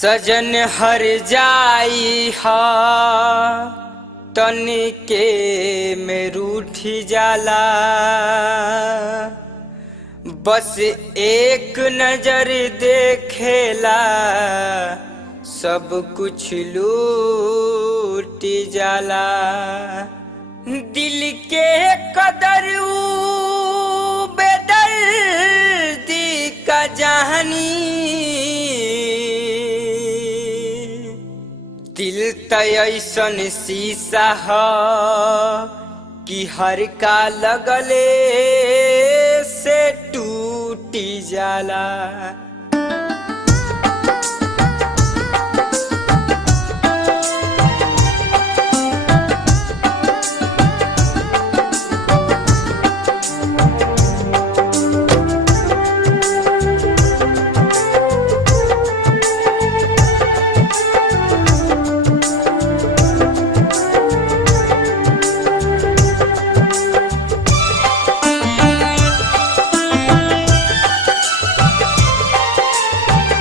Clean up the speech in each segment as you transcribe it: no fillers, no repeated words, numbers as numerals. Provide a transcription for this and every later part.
सजन हर जाई हा तनिके में रूठी जाला, बस एक नजर देखेला सब कुछ लूट जाला। दिल के कदर बेदर्दी का जहानी, दिल तैसन शीशा ह कि हर का लगले से टूटी जाला।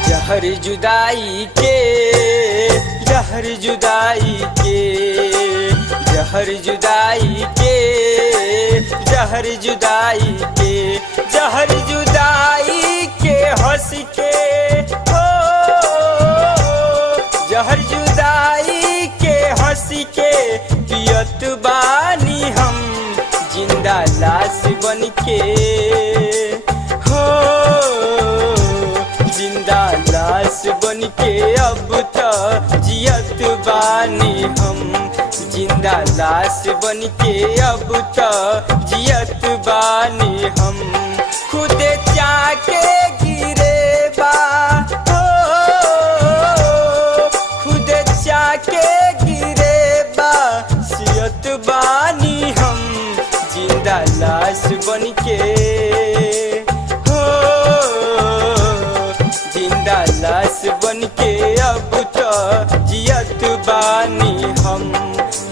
जहर जुदाई के, जहर जुदाई के, जहर जुदाई के, जहर जुदाई के, जहर जुदाई के हंस के हो, जहर जुदाई के हंस के पियत बानी हम जिंदा लाश बन के हो, जिंदा लाश बन के अब तो जियत बानी हम, जिंदा लाश बन के अब तो जियत बानी हम। खुद जाके गिरे बा हो, खुद जाके गिरे बा सियत बानी हम, जिंदा लाश बन के लाश बन के अब तो जियत बानी हम,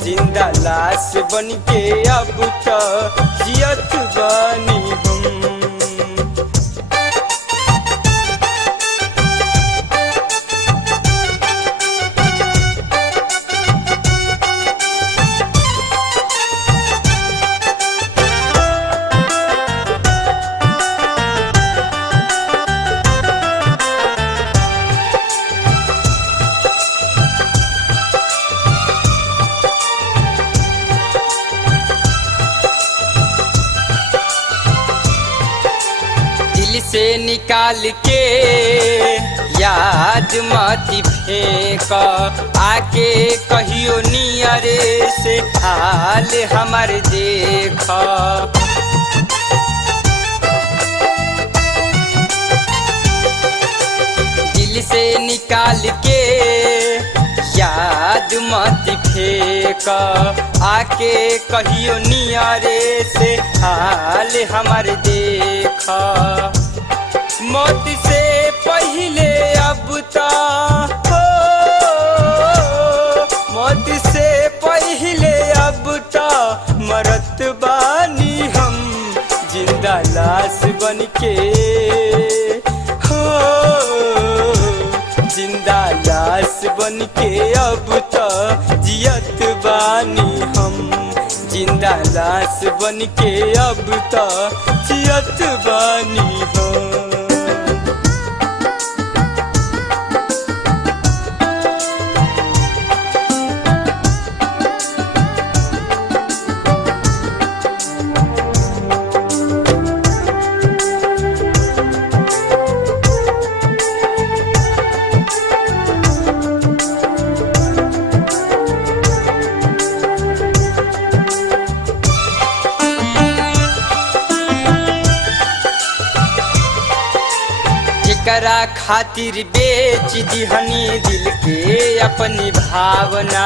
जिंदा लाश बन के अब तो जियत बानी हम। दिल से निकाल के याद मत फेंक, आके कहियो नियरे से हाल हमार देख। दिल से निकाल के याद मत फेंक, आके कहियो नियरे से हाल हमार देख। मौत से पहले अब तो हो, मौत से पहले अब तो मरत बानी हम, जिंदा लाश बन के हो, जिंदा लाश बन के अब तो जियत बानी हम, जिंदा लाश बन के अब तो जियत बानी हम। एकरा खातिर बेच दिहनी दिल के अपनी भावना,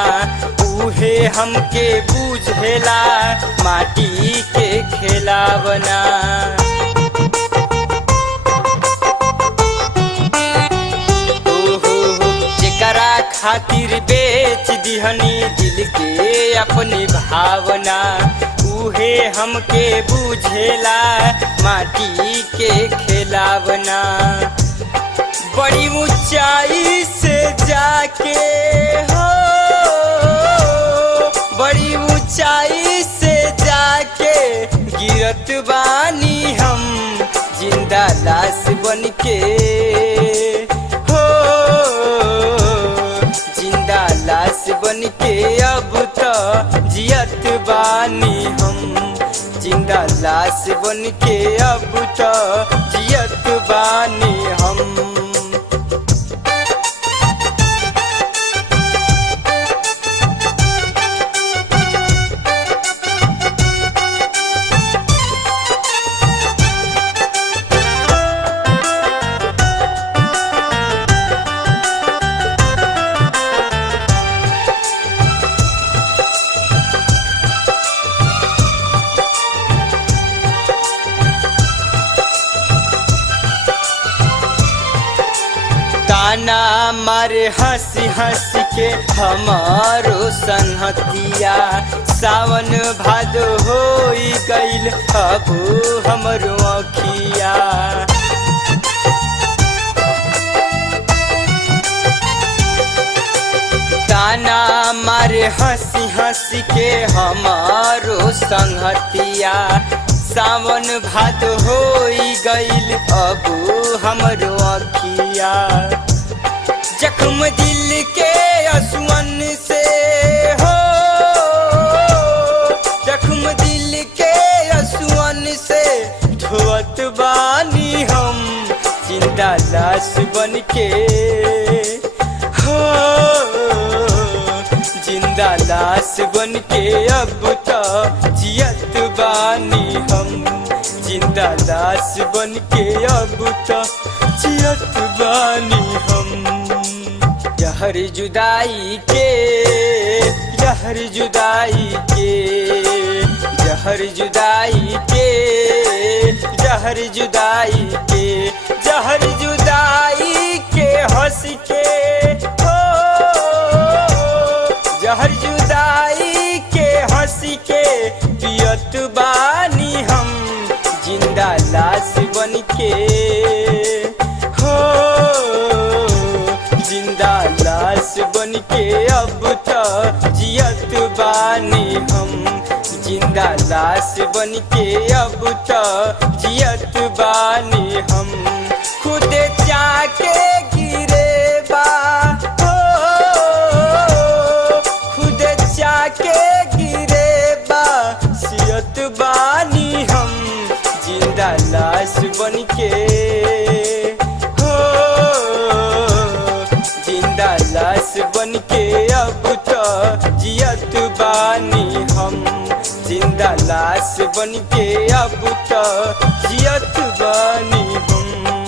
उहे हमके बुझेला माटी के खेलावना। एकरा खातिर बेच दिहनी दिल के अपनी भावना, उहे हमके बुझेला माटी के खेलावना। बड़ी ऊंचाई से लाश बन के अब तो जियत बानी हम। ताना मारे हंसी हंसी के हमारो संहतिया, सावन भादो होई गईल अब हमरो अखिया। ताना मारे हंसी हंसी के हमारो संहतिया, सावन भादो होई गईल अब हमरो अखिया। जख्म दिल के आंसुअन से हो, जख्म दिल के आंसुअन से धोवत बानी हम, जिंदा लाश बन के हो, जिंदा लाश बन के अब तो जियत बानी हम, जिंदा लाश बन के अब तो जियत बानी हम। जहर जुदाई के, जहर जुदाई के, जहर जुदाई के, जहर जुदाई के, जहर जुदाई के हंस के हो, जहर जुदाई के हंस के पियत बानी हम, जिंदा लाश बन के हो, जिंदा लाश बन के अब तो जियत बानी हम, जिंदा लाश बन के अब तो जियत बानी हम। खुद जाके गिरे बा हो, खुद जाके गिरे बा सियत बानी हम, जिंदा लाश बन के हो, जिंदा लाश बन के अब तो जियत बानी हम, जिंदा लाश बन के अब तो जियत बानी हम।